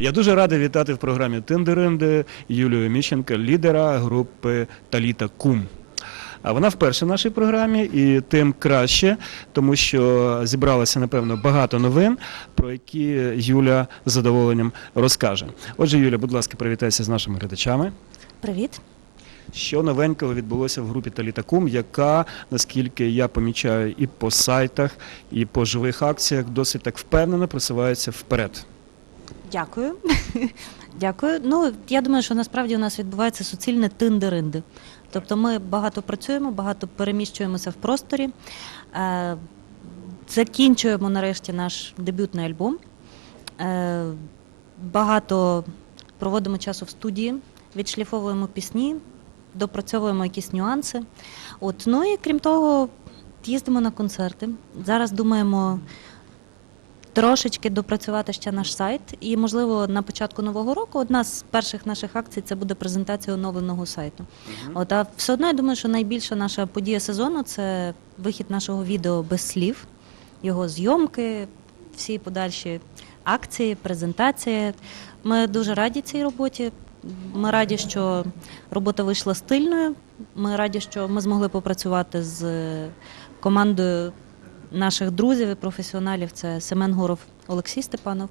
Я дуже радий вітати в програмі Тиндеринди Юлію Міщенка, лідера групи Таліта Кум. А вона вперше в нашій програмі, і тим краще, тому що зібралося, напевно, багато новин, про які Юля з задоволенням розкаже. Отже, Юля, будь ласка, привітайся з нашими глядачами. Привіт. Що новенького відбулося в групі Талітакум, яка, наскільки я помічаю, і по сайтах, і по живих акціях досить так впевнено просувається вперед. Дякую. Дякую. Ну, я думаю, що насправді у нас відбувається суцільне тиндеринди. Тобто ми багато працюємо, багато переміщуємося в просторі. Е, закінчуємо нарешті наш дебютний альбом. Е, багато проводимо часу в студії, відшліфовуємо пісні, допрацьовуємо якісь нюанси. От, ну і крім того, їздимо на концерти. Зараз думаємо трошечки допрацювати ще наш сайт. І, можливо, на початку нового року одна з перших наших акцій це буде презентація оновленого сайту. От, а все одно я думаю, що найбільша наша подія сезону це вихід нашого відео без слів, його зйомки, всі подальші акції, презентації. Ми дуже раді цій роботі. Ми раді, що робота вийшла стильною. Ми раді, що ми змогли попрацювати з командою наших друзів і професіоналів. Це Семен Горов, Олексій Степанов.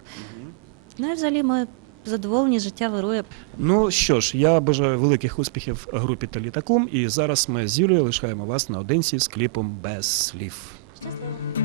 Ну і взагалі ми задоволені, життя вирує. Ну що ж, я бажаю великих успіхів групі та літаком. і зараз ми з Юлією лишаємо вас наодинці з кліпом без слів. Щасливо!